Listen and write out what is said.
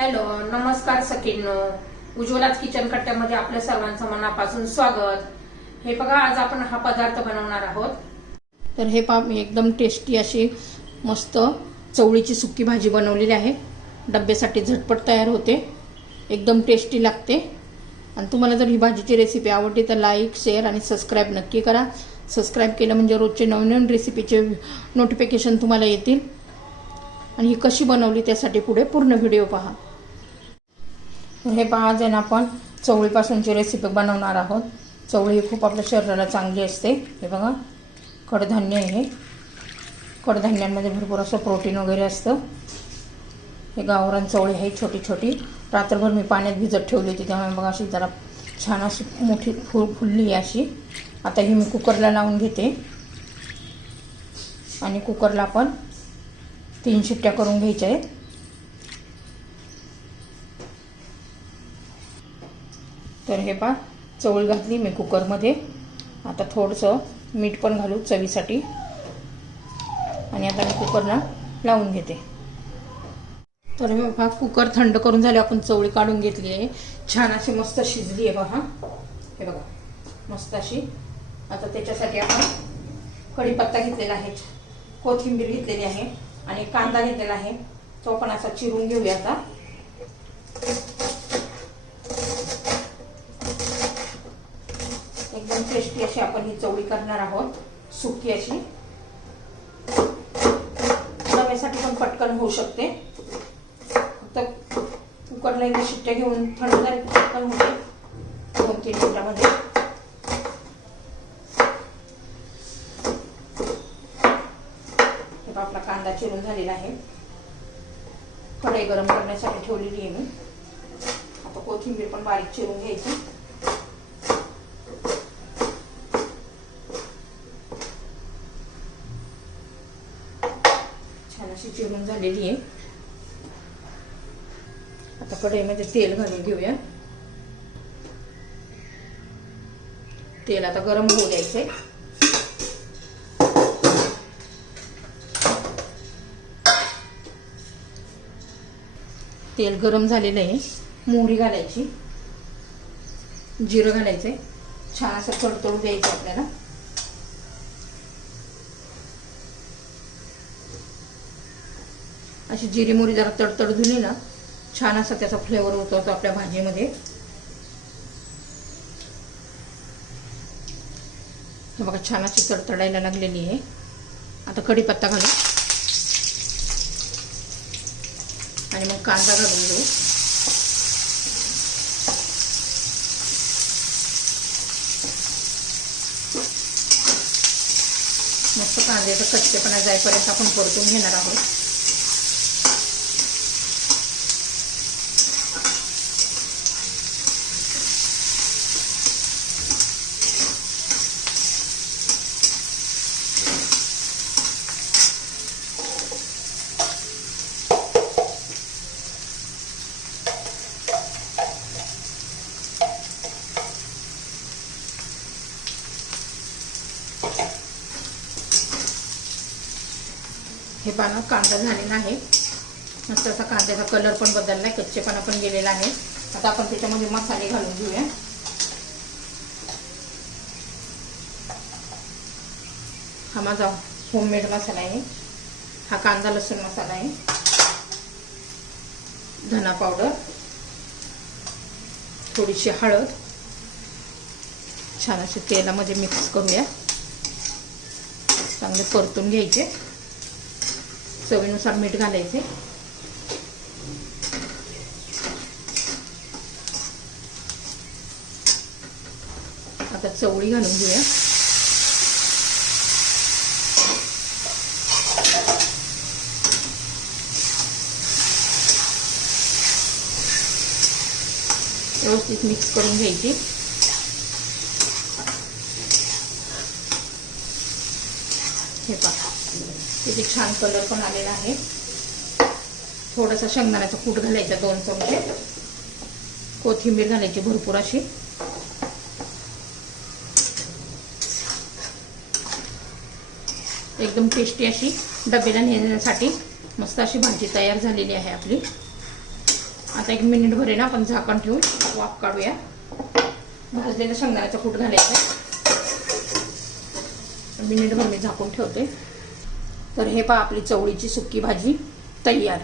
Hello, नमस्कार सखींनो. उज्ज्वलाच kitchen कट्ट्यामध्ये आपल्या सर्वांचं मनापासून स्वागत. हे बघा, आज आपण हा पदार्थ बनवणार आहोत. तर हे पहा, मी एकदम टेस्टी अशी मस्त चवळीची सुकी भाजी बनवलेली आहे. डब्यासाठी झटपट तयार होते, एकदम टेस्टी लागते. आणि तुम्हाला जर ही भाजीची रेसिपी आवडली तर लाईक, शेअर आणि सबस्क्राईब नक्की करा. सबस्क्राईब केलं म्हणजे रोजचे नवनवीन रेसिपीचे नोटिफिकेशन तुम्हाला येतील. आणि ही कशी बनवली त्यासाठी पुढे पूर्ण व्हिडिओ पहा. हे पहा, आज आपण चवळीपासूनची रेसिपी बनवणार आहोत. चवळी खूप आपल्या शरीराला चांगली असते. हे बघा, कडधान्य आहे. कडधान्यांमध्ये भरपूर असं प्रोटीन वगैरे असतं. हे गावरान चवळी आहे, छोटी छोटी. रात्रभर मी पाण्यात भिजत ठेवली होती, त्यामुळे बघा अशी जरा छान अशी मोठी फुलली आहे अशी. आता ही मी कुकरला लावून घेते आणि कुकरला आपण 3 शिट्ट्या करून घ्यायच्या आहेत. तर हे पहा, चवळी घातली मी कुकरमध्ये. आता थोडंसं मीठ पण घालू चवीसाठी. आणि आता मी कुकरला लावून घेते. तर हे पहा, कुकर थंड करून झाले. आपण चवळी काढून घेतली आहे, छान अशी मस्त शिजली आहे पहा. हे बघा, मस्त अशी. आता त्याच्यासाठी आपण कढीपत्ता घेतलेला आहे, कोथिंबीर घेतलेली आहे आणि कांदा घेतलेला आहे. तो आपण असा चिरून घेऊया. आता एकदम टेस्टी अशी आपण ही चवळी करणार आहोत, सुकी अशी. रव्यासाठी पण पटकन होऊ शकते. फक्त कुकरला एक शिट्ट्या घेऊन थंड झाली पटकन होते 2-3 मिनिटांमध्ये. आपला कांदा चिरून झालेला आहे. कढई गरम करण्यासाठी ठेवलेली आहे मी. आता कोथिंबीर पण बारीक चिरून घ्यायची. छान अशी चिरून झालेली आहे. आता कढईमध्ये तेल घालून घेऊया. तेल आता गरम होऊ द्यायचंय. तेल गरम झालेलं आहे. मोहरी घालायची, जिरं घालायचंय. छान असं तडतडू द्यायचं आपल्याला. अशी जिरी मोहरी जरा तडतड दिली ना, छान असा त्याचा फ्लेवर उतरतो आपल्या भाजीमध्ये. हे बघा, छान अशी तडतडायला लागलेली आहे. आता कढीपत्ता घालू आणि मग कांदा घालून घेऊ. मस्त कांद्याचा कच्चेपणा जाईपर्यंत आपण परतून घेणार आहोत. हे पानं कांदा झालेला आहे. मस्त असा कांद्याचा कलर पण बदललाय, कच्चेपणा पण गेलेला आहे. आता आपण त्याच्यामध्ये मसाले घालून घेऊया. हा माझा होममेड मसाला आहे. हा कांदा लसूण मसाला आहे. धना पावडर, थोडीशी हळद. छान असे तेलामध्ये मिक्स करूया. चांगले परतून घ्यायचे. चवीनुसार मीठ घालायचे. आता चवळी घालून घेऊया. व्यवस्थित मिक्स करून घ्यायची. हे पहा, किती छान कलर पण आलेला आहे. थोडासा शेंगदाण्याचा कूट घालायचा 2 चमचे. कोथिंबीर घालायची भरपूर अशी. एकदम टेस्टी अशी डब्याला नेण्यासाठी मस्त अशी भाजी तयार झालेली आहे आपली. आता 1 मिनिटभर आहे ना आपण झाकण ठेवून वाफ काढूया. भाजलेलं शेंगदाण्याचं कूट घालायचं. मिनिटभर मी झाकून ठेवते. तर हे पहा आपली चवळीची सुकी भाजी तयार.